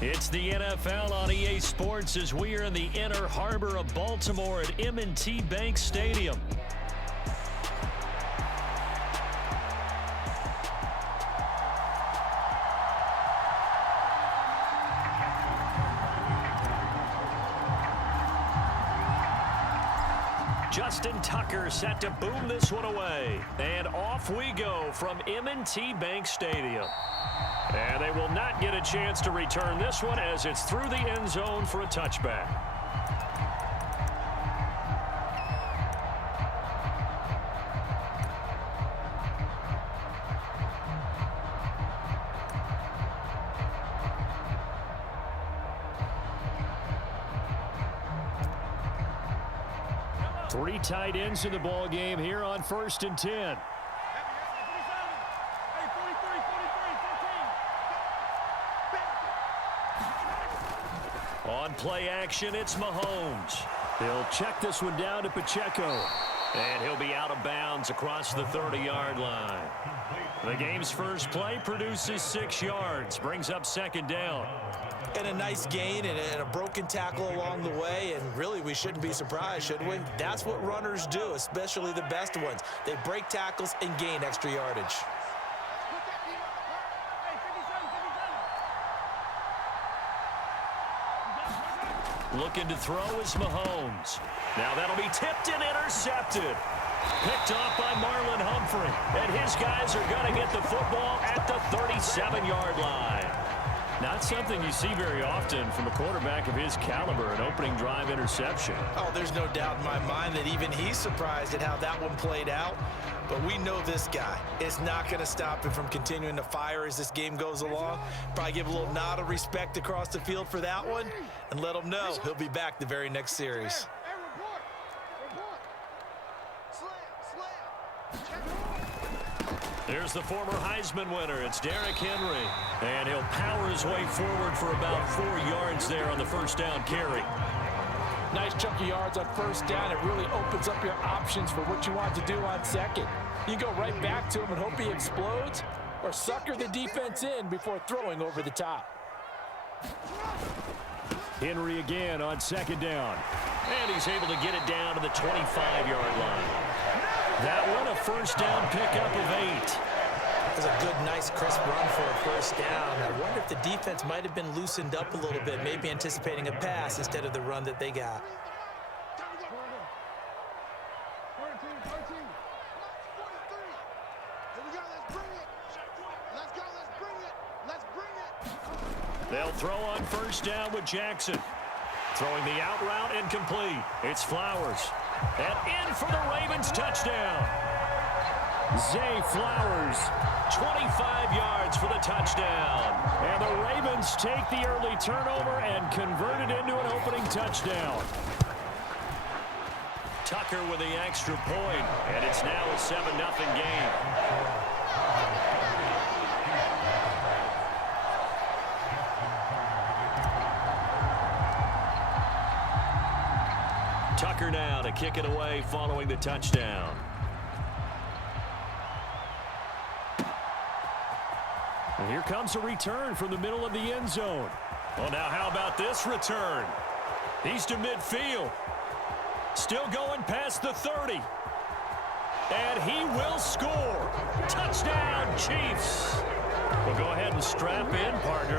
It's the NFL on EA Sports as we are in the Inner Harbor of Baltimore at M&T Bank Stadium. Justin Tucker set to boom this one away. And off we go from M&T Bank Stadium. And they will not get a chance to return this one as it's through the end zone for a touchback. Three tight ends in the ball game here on 1st and 10. On play action, it's Mahomes. He'll check this one down to Pacheco. And he'll be out of bounds across the 30-yard line. The game's first play produces 6 yards, brings up 2nd down. And a nice gain and a broken tackle along the way, and really we shouldn't be surprised, should we? That's what runners do, especially the best ones. They break tackles and gain extra yardage. Looking to throw is Mahomes. Now that'll be tipped and intercepted. Picked off by Marlon Humphrey. And his guys are going to get the football at the 37-yard line. Not something you see very often from a quarterback of his caliber, an opening drive interception. Oh, there's no doubt in my mind that even he's surprised at how that one played out. But we know this guy is not going to stop him from continuing to fire as this game goes along. Probably give a little nod of respect across the field for that one and let him know he'll be back the very next series. There's the former Heisman winner. It's Derrick Henry. And he'll power his way forward for about 4 yards there on the first down carry. Nice chunk of yards on first down. It really opens up your options for what you want to do on second. You go right back to him and hope he explodes, or sucker the defense in before throwing over the top. Henry again on 2nd down. And he's able to get it down to the 25-yard line. That one a first down pickup of 8. It was a good, nice, crisp run for a first down. I wonder if the defense might have been loosened up a little bit, maybe anticipating a pass instead of the run that they got. They'll throw on first down with Jackson. Throwing the out route incomplete. It's Flowers. And in for the Ravens touchdown. Zay Flowers, 25 yards for the touchdown. And the Ravens take the early turnover and convert it into an opening touchdown. Tucker with the extra point, and it's now a 7-0 game. Tucker now to kick it away following the touchdown. And here comes a return from the middle of the end zone. Well, now how about this return? He's to midfield. Still going past the 30. And he will score. Touchdown, Chiefs. Well, go ahead and strap in, partner.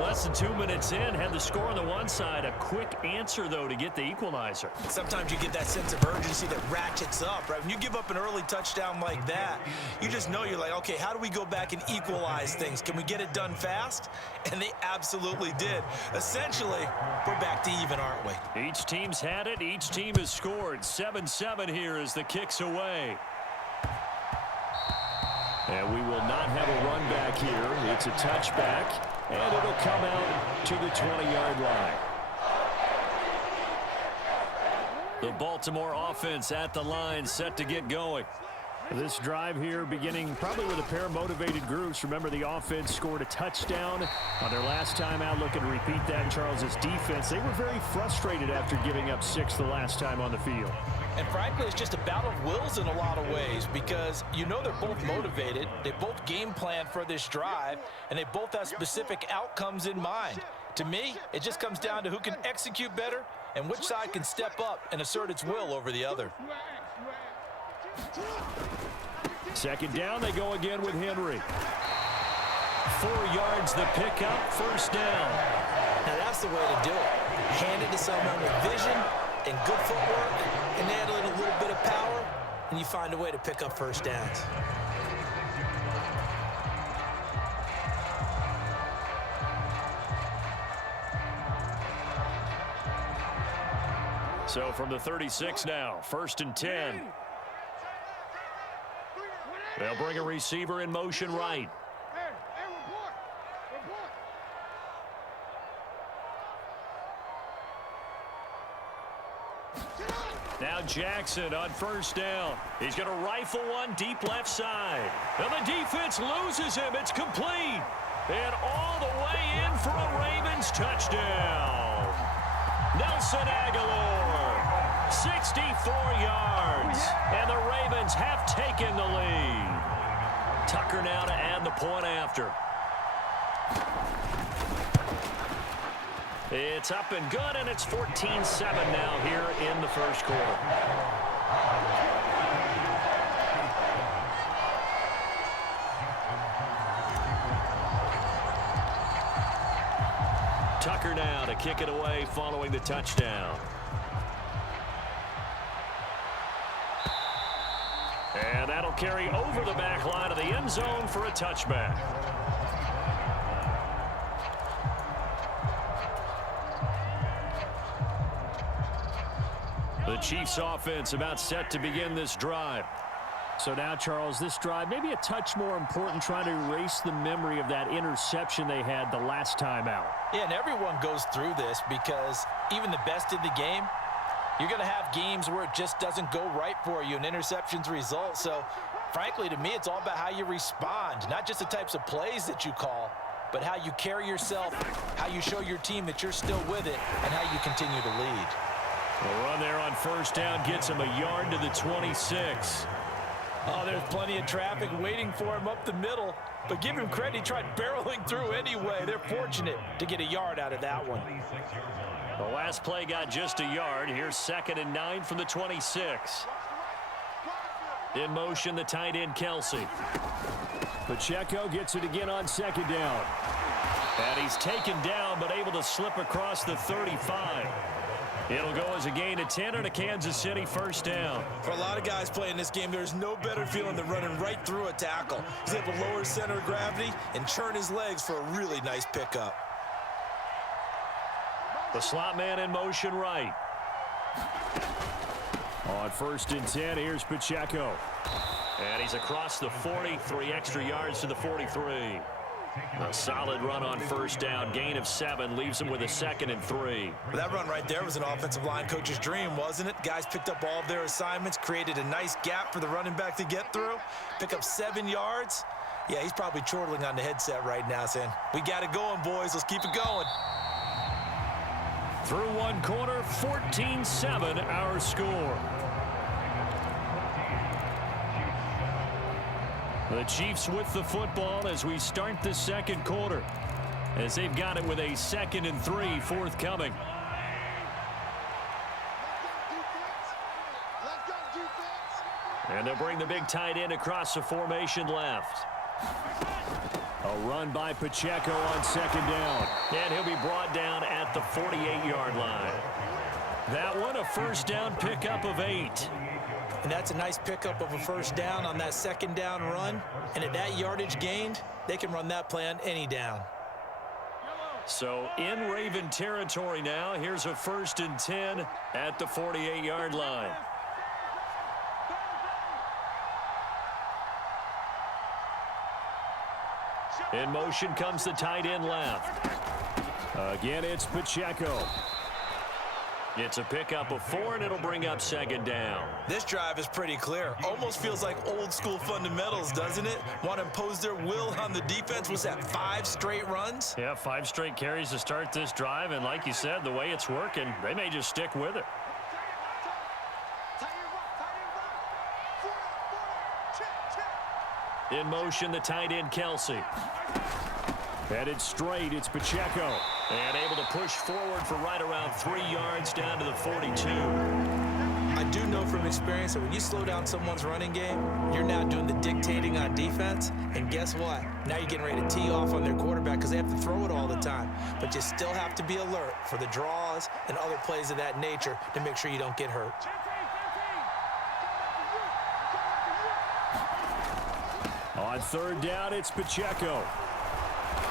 Less than 2 minutes in, had the score on the one side. A quick answer, though, to get the equalizer. Sometimes you get that sense of urgency that ratchets up, right? When you give up an early touchdown like that, you just know you're like, okay, how do we go back and equalize things? Can we get it done fast? And they absolutely did. Essentially, we're back to even, aren't we? Each team's had it. Each team has scored. 7-7 here as the kick's away. And we will not have a run back here. It's a touchback, and it'll come out to the 20-yard line. The Baltimore offense at the line, set to get going. This drive here beginning probably with a pair of motivated groups. Remember, the offense scored a touchdown on their last time out. Looking to repeat that in Charles's defense. They were very frustrated after giving up 6 the last time on the field. And frankly, it's just a battle of wills in a lot of ways because you know they're both motivated. They both game plan for this drive, and they both have specific outcomes in mind. To me, it just comes down to who can execute better and which side can step up and assert its will over the other. Second down, they go again with Henry. 4 yards the pickup, first down. Now that's the way to do it. Hand it to someone with vision and good footwork, and add a little bit of power, and you find a way to pick up first downs. So from the 36 now, 1st and 10. They'll bring a receiver in motion right. Now Jackson on first down. He's going to rifle one deep left side. And the defense loses him. It's complete. And all the way in for a Ravens touchdown. Nelson Aguilar, 64 yards. And the Ravens have taken the lead. Tucker now to add the point after. It's up and good, and it's 14-7 now here in the first quarter. Tucker now to kick it away following the touchdown. And that'll carry over the back line of the end zone for a touchback. The Chiefs offense about set to begin this drive. So now, Charles, this drive maybe a touch more important, trying to erase the memory of that interception they had the last time out. Yeah, and everyone goes through this because even the best in the game, you're going to have games where it just doesn't go right for you, and interceptions result. So, frankly, to me, it's all about how you respond, not just the types of plays that you call, but how you carry yourself, how you show your team that you're still with it, and how you continue to lead. The run there on first down gets him a yard to the 26. Oh, there's plenty of traffic waiting for him up the middle. But give him credit, he tried barreling through anyway. They're fortunate to get a yard out of that one. The last play got just a yard. Here's 2nd and 9 from the 26. In motion, the tight end, Kelsey. Pacheco gets it again on 2nd down. And he's taken down, but able to slip across the 35. It'll go as a gain of 10 and a Kansas City first down. For a lot of guys playing this game, there's no better feeling than running right through a tackle. He's able to lower his center of gravity and churn his legs for a really nice pickup. The slot man in motion right. On 1st and 10, here's Pacheco. And he's across the 40, 3 extra yards to the 43. A solid run on first down, gain of 7, leaves him with a 2nd and 3. That run right there was an offensive line coach's dream, wasn't it? Guys picked up all of their assignments, created a nice gap for the running back to get through, pick up 7 yards. Yeah, he's probably chortling on the headset right now saying, we got it going, boys. Let's keep it going. Through one quarter, 14-7 our score. The Chiefs with the football as we start the second quarter, as they've got it with a 2nd and 3 forthcoming. And they'll bring the big tight end across the formation left. A run by Pacheco on 2nd down. And he'll be brought down at the 48-yard line. That one, a first down pickup of 8. And that's a nice pickup of a first down on that 2nd down run. And at that yardage gained, they can run that play on any down. So in Raven territory now, here's a 1st and 10 at the 48-yard line. In motion comes the tight end left. Again, it's Pacheco. It's a pickup of 4, and it'll bring up 2nd down. This drive is pretty clear. Almost feels like old school fundamentals, doesn't it? Want to impose their will on the defense. Was that 5 straight runs? Yeah, 5 straight carries to start this drive, and like you said, the way it's working, they may just stick with it. In motion, the tight end, Kelsey. Headed straight, it's Pacheco. And able to push forward for right around 3 yards down to the 42. I do know from experience that when you slow down someone's running game, you're now doing the dictating on defense. And guess what? Now you're getting ready to tee off on their quarterback because they have to throw it all the time. But you still have to be alert for the draws and other plays of that nature to make sure you don't get hurt. On third down, it's Pacheco.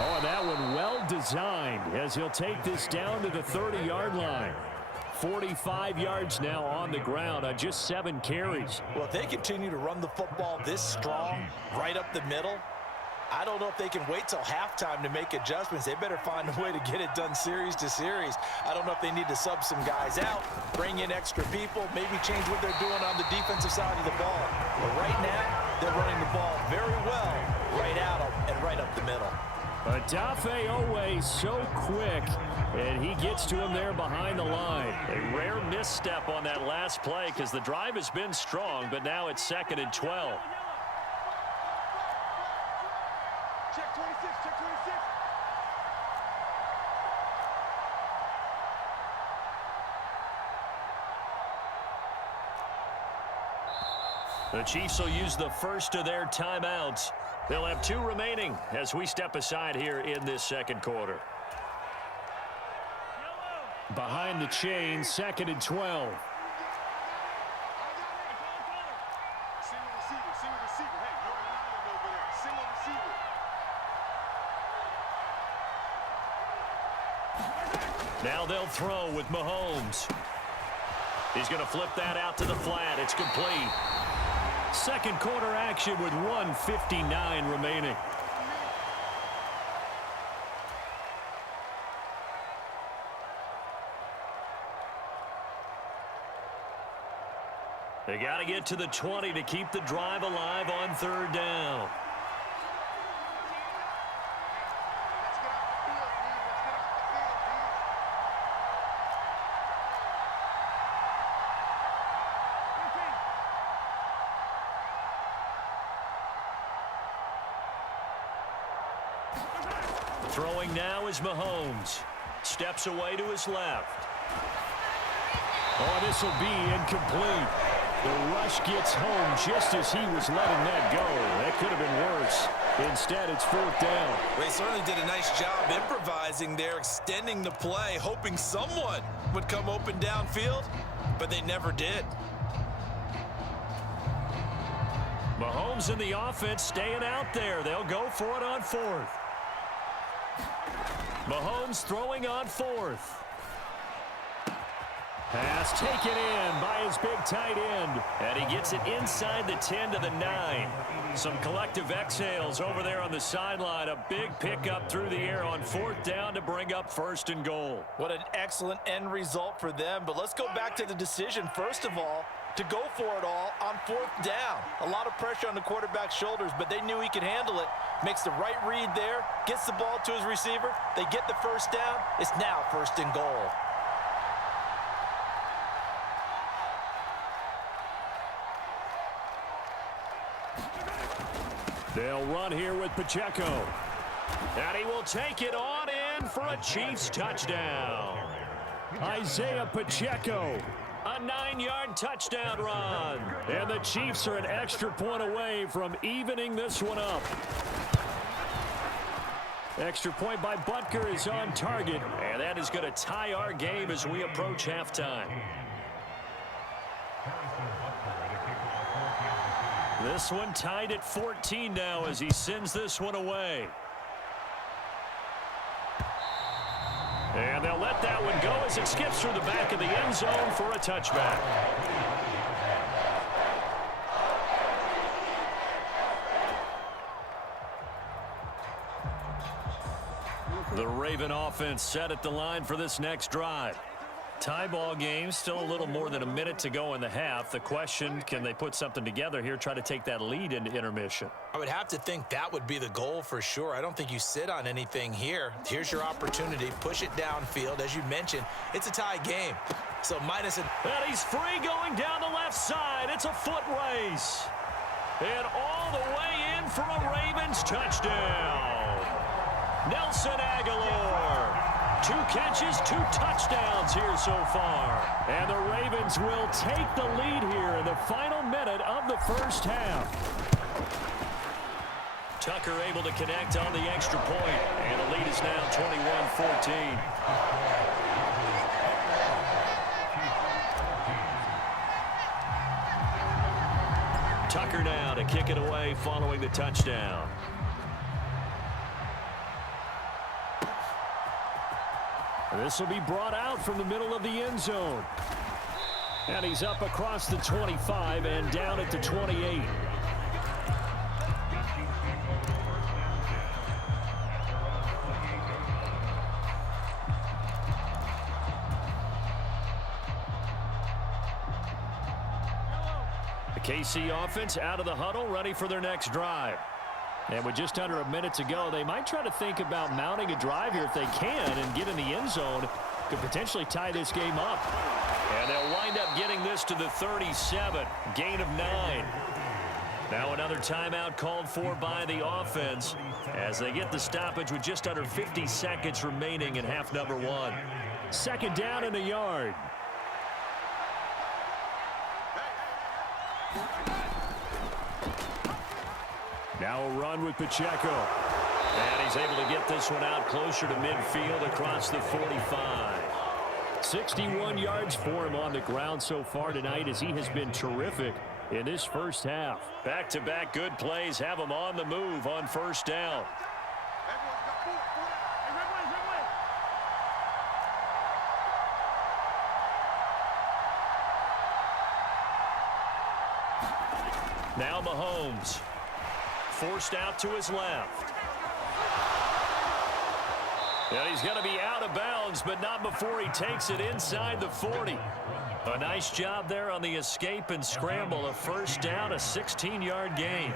Oh, and that one well designed as he'll take this down to the 30-yard line. 45 yards now on the ground on just 7 carries. Well, if they continue to run the football this strong, right up the middle, I don't know if they can wait till halftime to make adjustments. They better find a way to get it done series to series. I don't know if they need to sub some guys out, bring in extra people, maybe change what they're doing on the defensive side of the ball. But right now, they're running the ball very well right out and right up the middle. Odafe Owe so quick, and he gets to him there behind the line. A rare misstep on that last play because the drive has been strong, but now it's 2nd and 12. Check 26, check 26. The Chiefs will use the first of their timeouts. They'll have 2 remaining as we step aside here in this second quarter. Behind the chain, 2nd and 12. Single receiver, single receiver. Hey, you're on an island over there. Single receiver. Now they'll throw with Mahomes. He's going to flip that out to the flat. It's complete. Second quarter action with 1:59 remaining. They got to get to the 20 to keep the drive alive on third down. Let's get off the field, D. Let's get off the field, Throwing now is Mahomes. Steps away to his left. Oh, this will be incomplete. The rush gets home just as he was letting that go. That could have been worse. Instead, it's 4th down. They certainly did a nice job improvising there, extending the play, hoping someone would come open downfield, but they never did. Mahomes and the offense staying out there. They'll go for it on 4th. Mahomes throwing on 4th. Pass taken in by his big tight end. And he gets it inside the 10 to the 9. Some collective exhales over there on the sideline. A big pickup through the air on 4th down to bring up 1st and goal. What an excellent end result for them. But let's go back to the decision, first of all, to go for it all on 4th down. A lot of pressure on the quarterback's shoulders, but they knew he could handle it. Makes the right read there, gets the ball to his receiver. They get the 1st down. It's now 1st and goal. They'll run here with Pacheco. And he will take it on in for a Chiefs touchdown. Isaiah Pacheco. A 9-yard touchdown run. And the Chiefs are an extra point away from evening this one up. Extra point by Butker is on target. And that is going to tie our game as we approach halftime. This one tied at 14 now as he sends this one away. And they'll let that one go as it skips through the back of the end zone for a touchback. The Raven offense set at the line for this next drive. Tie ball game, still a little more than a minute to go in the half. The question, can they put something together here, try to take that lead into intermission? I would have to think that would be the goal for sure. I don't think you sit on anything here. Here's your opportunity. Push it downfield. As you mentioned, it's a tie game. So minus a... And he's free going down the left side. It's a foot race. And all the way in for a Ravens touchdown. Nelson Aguilar. 2 catches, 2 touchdowns here so far. And the Ravens will take the lead here in the final minute of the first half. Tucker able to connect on the extra point, and the lead is now 21-14. Tucker now to kick it away following the touchdown. This will be brought out from the middle of the end zone. And he's up across the 25 and down at the 28. The KC offense out of the huddle, ready for their next drive. And with just under a minute to go, they might try to think about mounting a drive here if they can and get in the end zone. Could potentially tie this game up. And they'll wind up getting this to the 37. Gain of 9. Now another timeout called for by the offense as they get the stoppage with just under 50 seconds remaining in half number 1. Second down and a yard. Now a run with Pacheco. And he's able to get this one out closer to midfield across the 45. 61 yards for him on the ground so far tonight as he has been terrific in this first half. Back-to-back good plays have him on the move on first down. Now Mahomes. Forced out to his left. And he's going to be out of bounds, but not before he takes it inside the 40. A nice job there on the escape and scramble. A first down, a 16-yard gain.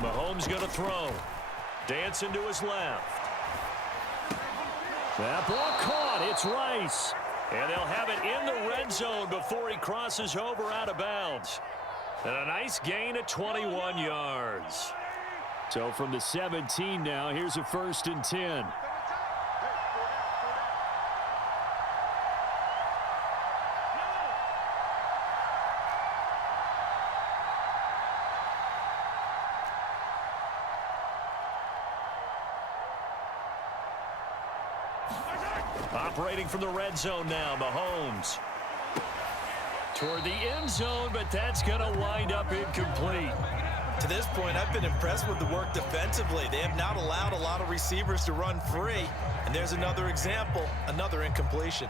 Mahomes going to throw. Dancing to his left. That ball caught. It's Rice. And they'll have it in the red zone before he crosses over out of bounds. And a nice gain of 21 yards. So from the 17 now, here's a 1st and 10. Operating from the red zone now, Mahomes. Toward the end zone, but that's going to wind up incomplete. To this point, I've been impressed with the work defensively. They have not allowed a lot of receivers to run free. And there's another example, another incompletion.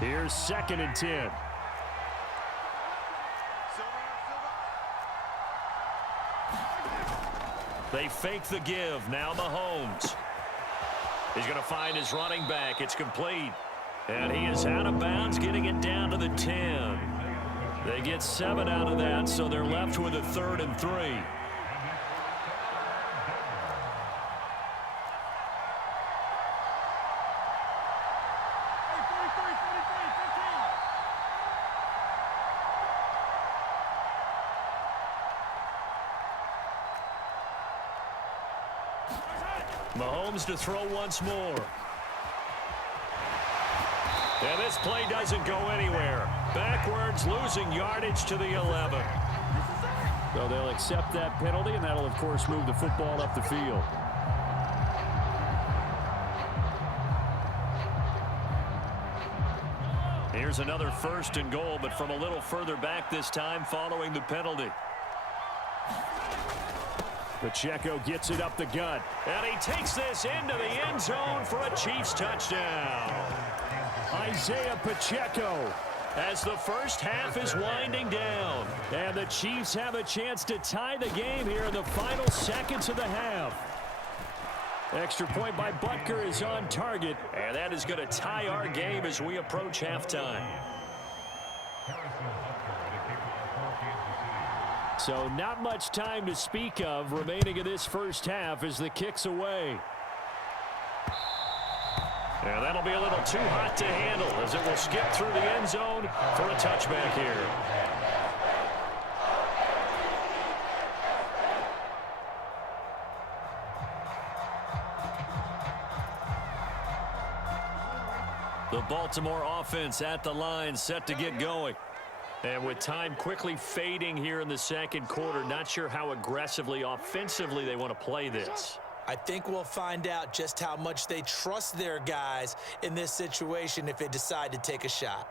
Here's 2nd and 10. They fake the give. Now Mahomes. He's going to find his running back. It's complete. And he is out of bounds, getting it down to the 10. They get 7 out of that, so they're left with a 3rd and 3. Mahomes to throw once more. And this play doesn't go anywhere. Backwards, losing yardage to the 11. So they'll accept that penalty, and that'll, of course, move the football up the field. Here's another 1st and goal, but from a little further back this time following the penalty. Pacheco gets it up the gut. And he takes this into the end zone for a Chiefs touchdown. Isaiah Pacheco. As the first half is winding down. And the Chiefs have a chance to tie the game here in the final seconds of the half. Extra point by Butker is on target. And that is going to tie our game as we approach halftime. So not much time to speak of remaining in this first half as the kick's away. And that'll be a little too hot to handle as it will skip through the end zone for a touchback here. The Baltimore offense at the line, set to get going. And with time quickly fading here in the second quarter, not sure how aggressively, offensively they want to play this. I think we'll find out just how much they trust their guys in this situation if they decide to take a shot.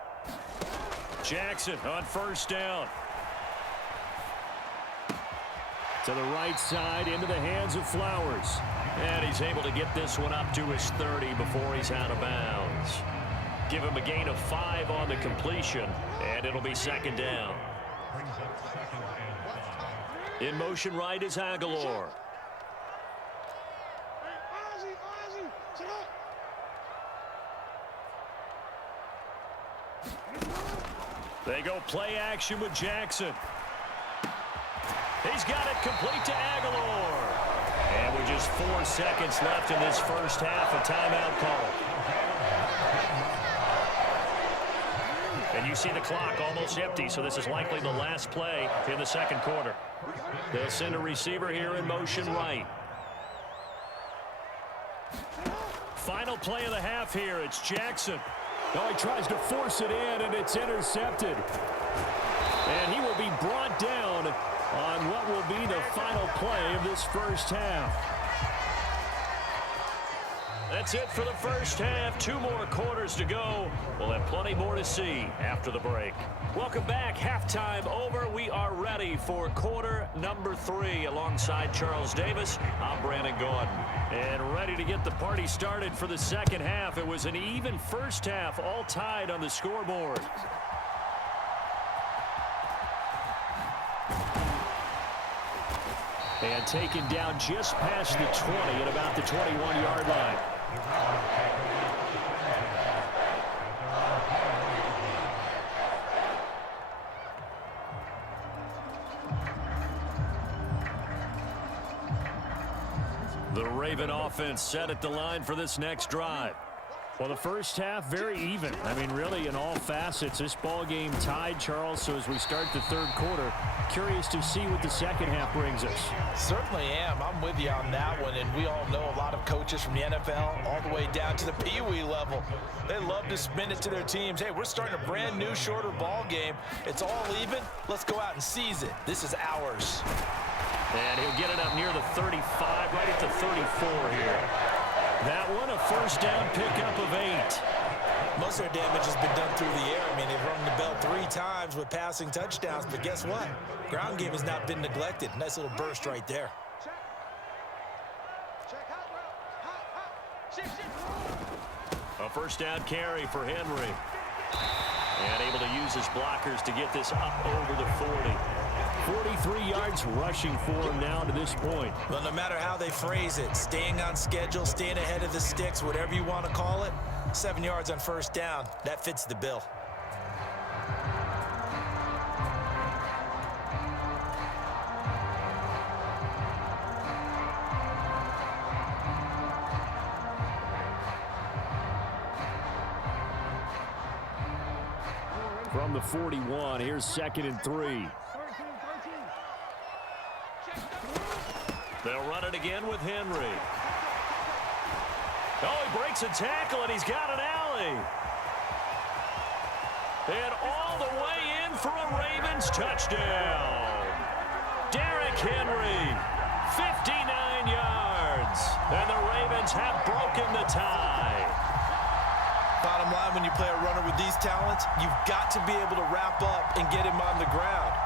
Jackson on first down. To the right side, into the hands of Flowers. And he's able to get this one up to his 30 before he's out of bounds. Give him a gain of 5 on the completion, and it'll be second down. In motion right is Aguilar. They go play action with Jackson. He's got it complete to Aguilar. And with just 4 seconds left in this first half, a timeout call. And you see the clock almost empty, so this is likely the last play in the second quarter. They'll send a receiver here in motion right. Final play of the half here. It's Jackson. Oh, he tries to force it in, and it's intercepted. And he will be brought down on what will be the final play of this first half. That's it for the first half. 2 more quarters to go. We'll have plenty more to see after the break. Welcome back. Halftime over. We are ready for quarter number 3. Alongside Charles Davis, I'm Brandon Gordon. And ready to get the party started for the second half. It was an even first half, all tied on the scoreboard. And taken down just past the 20 at about the 21-yard line. The Raven offense set at the line for this next drive. Well, the first half, very even. I mean, really, in all facets, this ball game tied, Charles. So as we start the third quarter, curious to see what the second half brings us. Certainly am. I'm with you on that one. And we all know a lot of coaches from the NFL all the way down to the Pee-wee level. They love to spin it to their teams. Hey, we're starting a brand new, shorter ball game. It's all even. Let's go out and seize it. This is ours. And he'll get it up near the 35, right at the 34 here. That one, a first down pickup of 8. Most of their damage has been done through the air. I mean, they've rung the bell 3 times with passing touchdowns, but guess what? Ground game has not been neglected. Nice little burst right there. A first down carry for Henry. And able to use his blockers to get this up over the 40. 43 yards rushing for him now to this point. Well, no matter how they phrase it, staying on schedule, staying ahead of the sticks, whatever you want to call it, 7 yards on first down, that fits the bill. From the 41, here's 2nd and 3. They'll run it again with Henry. Oh, he breaks a tackle, and he's got an alley. And all the way in for a Ravens touchdown. Derrick Henry, 59 yards. And the Ravens have broken the tie. Bottom line, when you play a runner with these talents, you've got to be able to wrap up and get him on the ground.